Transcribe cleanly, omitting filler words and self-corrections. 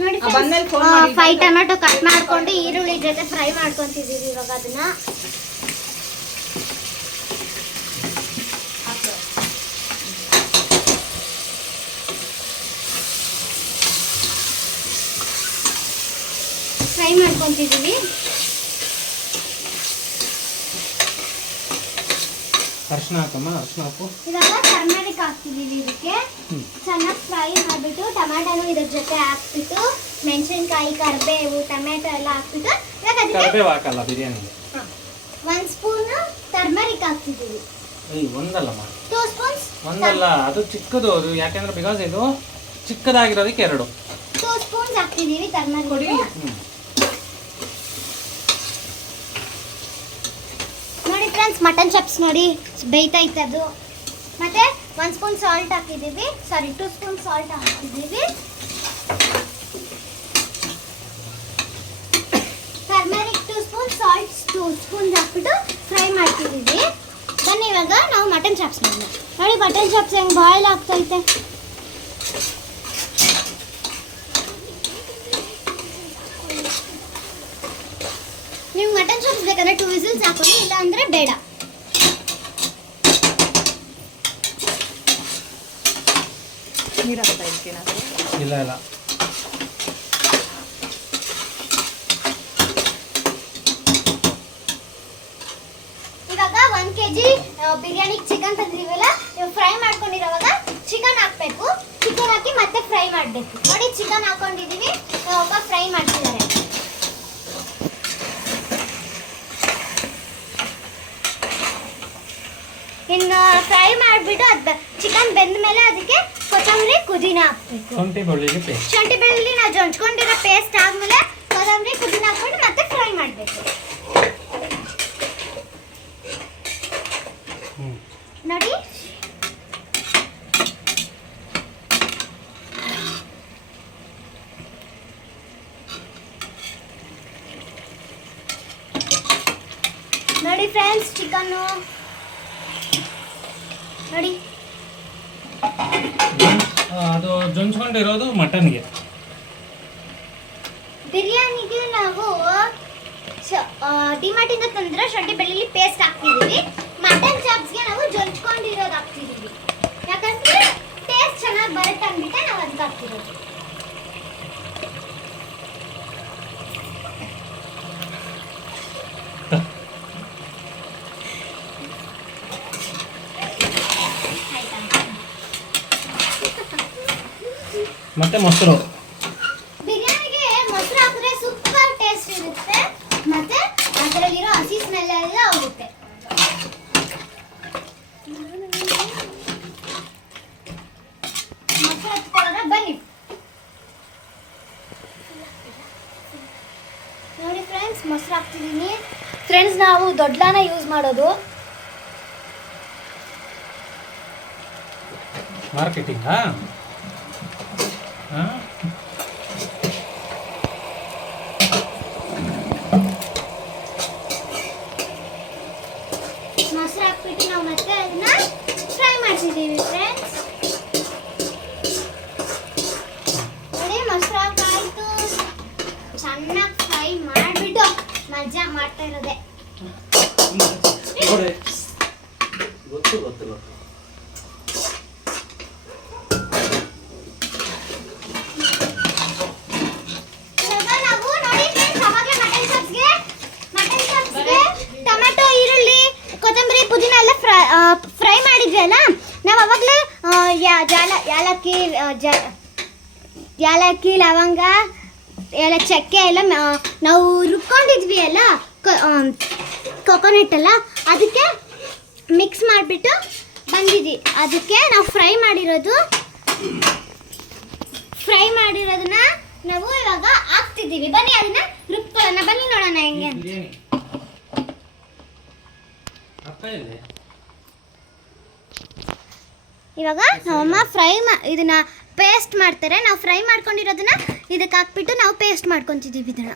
ನೋಡಿ 5 tomato cut ಮಾಡ್ಕೊಂಡು ಈರುಳ್ಳಿ ಜೊತೆ ಫ್ರೈ ಮಾಡ್ಕೊಂತಿದ್ದೀವಿ ಇವಾಗ ಅದನ್ನ. ಫ್ರೈ ಮಾಡ್ಕೊಂತಿದ್ದೀವಿ. ಅರಿಶಿನ ಹಾಕಮ್ಮ, ಅರಿಶಿನ ಹಾಕು. ಇವಾಗ ಟರ್ಮರಿಕ್ ಹಾಕ್ತಿದ್ದೀವಿ. ಇದಕ್ಕೆ ಚೆನ್ನಾಗಿ ಫ್ರೈ ಮಾಡಿಬಿಟ್ಟು ಟೊಮ್ಯಾಟೋನು ಇದ್ರ ಜೊತೆ ಹಾಕ್ಬಿಟ್ಟು ಮೆಣಸಿನ್ಕಾಯಿ, ಕರಿಬೇವು, ಟೊಮ್ಯಾಟೊ ಎಲ್ಲ ಹಾಕ್ಬಿಟ್ಟು ಇವಾಗ ಅದಕ್ಕೆ ಕರಿಬೇವು ಹಾಕಲ್ಲ ಬಿರಿಯಾನಿಗೆ. 1 ಸ್ಪೂನ್ ಟರ್ಮರಿಕ್ ಹಾಕ್ತಿದ್ದೀವಿ. ಒಂದಲ್ಲಮ್ಮ, 2 ಸ್ಪೂನ್ಸ್. ಒಂದಲ್ಲ, ಅದು ಚಿಕ್ಕದು. ಅದು ಯಾಕೆಂದ್ರೆ ಬಿಕಾಸ್ ಇದು ಚಿಕ್ಕದಾಗಿರೋದಕ್ಕೆ 2 ಸ್ಪೂನ್ಸ್ ಹಾಕ್ತಿದ್ದೀವಿ ಟರ್ಮರಿಕ್. ನೋಡಿ ಫ್ರೆಂಡ್ಸ್, ಮಟನ್ ಚಪ್ಸ್ ನೋಡಿ ಬೇಯ್ತಾ ಇತ್ತು ಅದು. ಮತ್ತೆ 1 ಸ್ಪೂನ್ ಸಾಲ್ಟ್ ಹಾಕಿದ್ದೀವಿ, ಸಾರಿ 2 ಸ್ಪೂನ್ ಸಾಲ್ಟ್ ಹಾಕಿದ್ದೀವಿ. ಟರ್ಮರಿಕ್ 2 ಸ್ಪೂನ್, ಸಾಲ್ಟ್ 2 ಸ್ಪೂನ್ ಹಾಕ್ಬಿಟ್ಟು ಫ್ರೈ ಮಾಡ್ತಿದ್ದೀವಿ. ಬನ್ನಿ ಇವಾಗ ನಾವು ಮಟನ್ ಚಾಪ್ಸ್ ಮಾಡೋಣ. ನೋಡಿ ಮಟನ್ ಚಾಪ್ಸ್ ಹೆಂಗೆ ಬಾಯ್ಲ್ ಆಗ್ತೈತೆ. ನೀವು ಮಟನ್ ಚಾಪ್ಸ್ ಬೇಕಂದ್ರೆ 2 ವಿಸಿಲ್ಸ್ ಹಾಕೊಳ್ಳಿ, ಇಲ್ಲ ಅಂದ್ರೆ ಬೇಡ. ನೀರು ಹಾಕ್ತಾ ಇರ್ತೀನಿ. ಇಲ್ಲ ಇಲ್ಲ, ಇವಾಗ 1 kg ಬಿರಿಯಾನಿ ಚಿಕನ್ ತಂದಿದ್ದೀವಲ್ಲ, ನೀವು ಫ್ರೈ ಮಾಡ್ಕೊಂಡಿರೋವಾಗ ಚಿಕನ್ ಹಾಕಬೇಕು. ಚಿಕನ್ ಹಾಕಿ ಮತ್ತೆ ಫ್ರೈ ಮಾಡಬೇಕು. ನೋಡಿ ಚಿಕನ್ ಹಾಕೊಂಡಿದ್ದೀವಿ, ಇವಾಗ ಫ್ರೈ ಮಾಡ್ತಿದ್ದಾರೆ. ಇನ್ನು ಫ್ರೈ ಮಾಡಿಬಿಟ್ಟು ಅದು ಚಿಕನ್ ಬೆಂದ ಮೇಲೆ ಅದಕ್ಕೆ ಕೊತ್ತಂಬರಿ, ಪುದೀನ ಹಾಕಬೇಕು. ಶುಂಠಿ ಬೆಳ್ಳುಳ್ಳಿ ಪೇಸ್ಟ್. ಶುಂಠಿ ಬೆಳ್ಳುಳ್ಳಿ ನಾವು ಜೊಂಚ್ಕೊಂಡಿರೋ ಪೇಸ್ಟ್ ಆದಮೇಲೆ ಕೊತ್ತಂಬರಿ, ಪುದೀನ ಹಾಕ್ಕೊಂಡು ಮತ್ತೆ ಫ್ರೈ ಮಾಡಬೇಕು. ನೋಡಿ ನೋಡಿ ಫ್ರೆಂಡ್ಸ್, ಚಿಕನ್ನು ನೋಡಿ. ಅದು ಜೊಂಚ್ಕೊಂಡಿರೋದು ಮಟನ್ಗೆ. ಬಿರಿಯಾನಿಗೆ ನಾವು ಡಿಮಾರ್ಟಿಂದ ತಂದ್ರೆ ಶುಂಠಿ ಬೆಳ್ಳುಳ್ಳಿ ಪೇಸ್ಟ್ ಹಾಕ್ತಿದ್ದೀವಿ. ಮಟನ್ ಚಾಪ್ಸ್ಗೆ ನಾವು ಜೊಂಚ್ಕೊಂಡಿರೋದು ಹಾಕ್ತಿದ್ದೀವಿ. ಯಾಕಂದ್ರೆ ಟೇಸ್ಟ್ ಚೆನ್ನಾಗಿ ಬರುತ್ತೆ ಅಂದ್ಬಿಟ್ಟು ನಾವು ಅದಕ್ಕೆ ಹಾಕ್ತಿರೋದು. ಮತ್ತೆ ಮೊಸರು. ಬಿರಿಯಾನಿಗೆ ಮೊಸರು ಹಾಕಿದ್ರೆ ಸೂಪರ್ ಟೇಸ್ಟ್ ಇರುತ್ತೆ. ಮತ್ತೆ ಅದರಲ್ಲಿರೋ ಹಸಿ ಸ್ಮೆಲ್ ಎಲ್ಲ ಹೋಗುತ್ತೆ. ಮೊಸರು ಹಾಕ್ಕೊಳ್ಳೋಣ ಬನ್ನಿ. ನೋಡಿ ಫ್ರೆಂಡ್ಸ್, ಮೊಸರು ಹಾಕ್ತಿದ್ದೀನಿ. ಫ್ರೆಂಡ್ಸ್, ನಾವು ದೊಡ್ಡನ ಯೂಸ್ ಮಾಡೋದು. ಮಾರ್ಕೆಟಿಂಗಾ? ಮೊಸರು ಹಾಕ್ಬಿಟ್ಟು ನಾವು ಮತ್ತೆ ಅದನ್ನ ಫ್ರೈ ಮಾಡ್ತಿದ್ದೀವಿ ಫ್ರೆಂಡ್ಸ್. ನೋಡಿ ಮೊಸರು ಹಾಕಾಯ್ತು. ಚೆನ್ನಾಗಿ ಫ್ರೈ ಮಾಡಿಬಿಟ್ಟು ಮಜಾ ಮಾಡ್ತಾ ಇರೋದೆ. ಗೊತ್ತು ಗೊತ್ತು ಗೊತ್ತು. ಟೊಮೆಟೊ, ಈರುಳ್ಳಿ, ಕೊತ್ತಂಬರಿ, ಪುದೀನ ಎಲ್ಲ ಫ್ರೈ ಮಾಡಿದ್ವಿ ಅಲ್ಲ, ನಾವು ಅವಾಗಲೇ ಯಾಲಕ್ಕಿ, ಲವಂಗ ಎಲ್ಲ ಚಕ್ಕೆ ಎಲ್ಲ ನಾವು ರುಬ್ಕೊಂಡಿದ್ವಿ ಅಲ್ಲ, ಕೊಕೊನಟ್ ಎಲ್ಲ, ಅದಕ್ಕೆ ಮಿಕ್ಸ್ ಮಾಡಿಬಿಟ್ಟು ಬಂದಿದ್ವಿ. ಅದಕ್ಕೆ ನಾವು ಫ್ರೈ ಮಾಡಿರೋದನ್ನ ನಾವು ಇವಾಗ ಹಾಕ್ತಿದ್ದೀವಿ. ಬನ್ನಿ ಅದನ್ನ ರುಬ್ಕೊಳ್ಳೋಣ. ಬನ್ನಿ ನೋಡೋಣ ಹೆಂಗೆ ಅಂತ. ಇವಾಗ ನಮ್ಮಮ್ಮ ಇದನ್ನ ಪೇಸ್ಟ್ ಮಾಡ್ತಾರೆ. ನಾವು ಫ್ರೈ ಮಾಡ್ಕೊಂಡಿರೋದನ್ನ ಇದಕ್ಕೆ ಹಾಕ್ಬಿಟ್ಟು ನಾವು ಪೇಸ್ಟ್ ಮಾಡ್ಕೊತಿದ್ದೀವಿ ಇದನ್ನ.